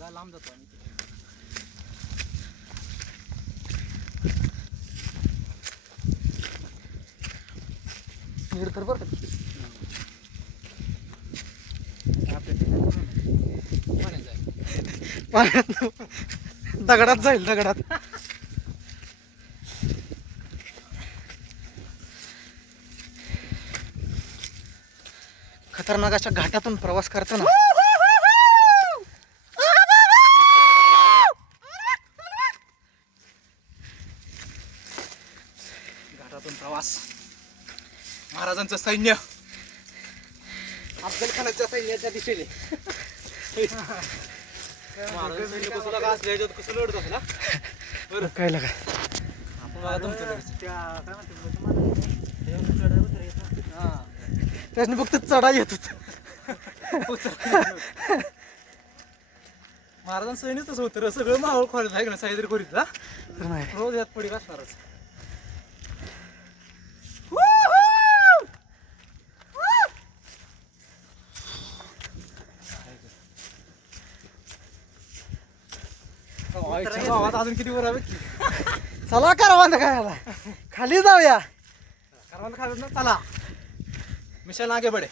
लांब जातो आम्ही. नीट कर बरं पाण्यात दगडात जाईल दगडात. खतरनाक अशा घाटातून प्रवास करताना घाटातून प्रवास. महाराजांचं सैन्य अफजल खानाच्या सैन्याच्या दिशेने. महाराजांचं सैन्य कसं लागा असलं याच्यात कसं लढत असं ना. बरं काय लागा आपण बघा तुमचं लगेच. त्याने फक्त चढा येत होत. महाराजांचं सैन्य तसं होतं रे. सगळं माहोळ खोरीत आहे का ना साईदरी खोरीत ना. तर नाही रोज यात पडी असणारच. गावात अजून किती वर हवेत. चला करवांद खायला खाली जाऊया. कारवान खात ना. चला मिशन आगे बढे.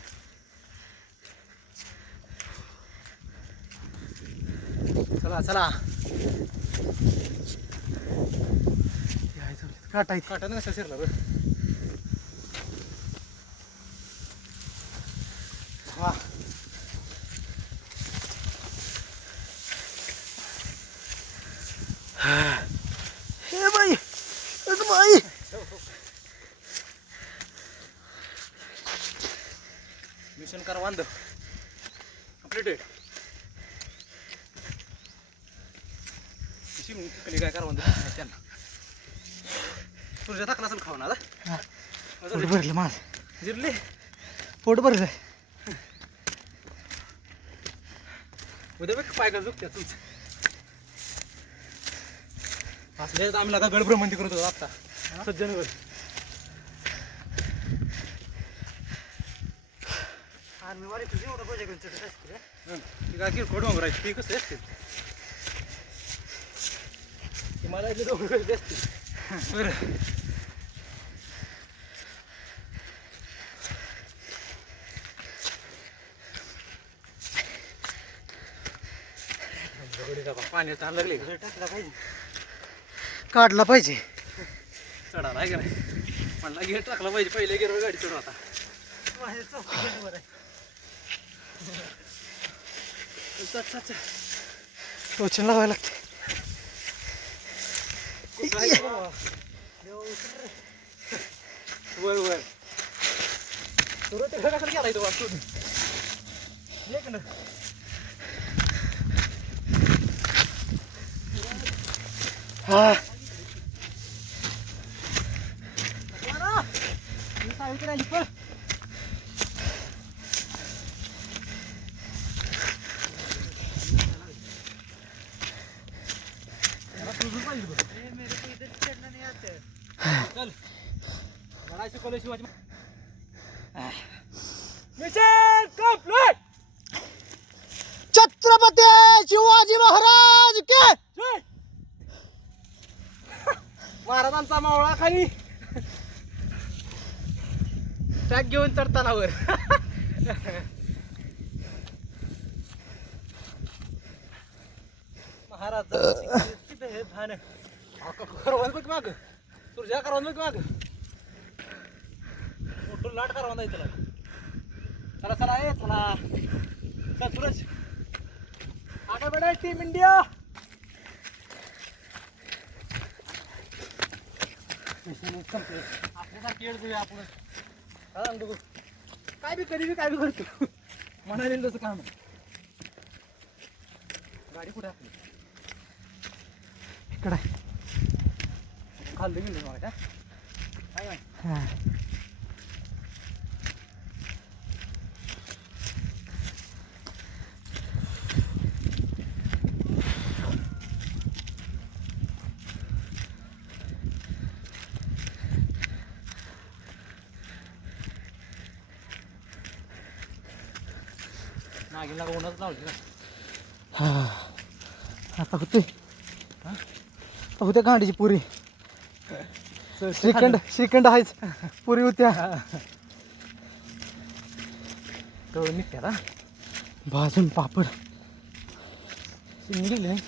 चला चला. काटाय काटा नसं शिरला बरं. वा हे बाई बाई मिशन कारवांद कंप्लीटेड. कली काय कारवांद त्यांना तुझ्या टाकला असेल खाऊन आता. पोट भरलं माझ. जिरली पोट भरलं. उद्या बघ पाय का झुकत्या तुमचं. असले आम्ही लागा गड भ्रमंती करत होतो आता सज्जनगड. आर्मी वाले तुझे एवढं बजे घेऊन चढत असते. ती काय किरकोळ डोंगराची ती कसली असते. ती मला इथले डोंगर कशी असते. बरं पाणी ताण लागले. टाकला पाहिजे काढला पाहिजे. चढाला आहे का नाही. म्हणला गेअर टाकला पाहिजे. पहिले गेअरवर गाडी चढू आता. टोचन लावायला लागते. वर वर सुरत घराकडे गेला तो वाचून. हा चल लढाई शिकवलं शिवाजी. Mission complete. छत्रपती शिवाजी महाराज के महाराजांचा मावळा खाली ट्रॅक घेऊन चढताना वर. महाराज करवान बघ माग. तुझ्या करवान बघ माग. मोठं लाट करवान आहे त्याला. चला चला ए चला. चल सूरज आगे बढे टीम इंडिया. आपल्यासारखी येड देऊया आपण. काय बघू काय बी कधी बी काय बी करतो. म्हणाले तसं काम. गाडी कुठे आपली इकडे खाल्लं गेलं मला काय माहिती. नागिनला उन्हाच लावली ना. हा आता होते आता होत्या गांडीची पुरी श्रीखंड आहेच पुरी होत्या तो निघत्या ना भाजून पापड निघली नाही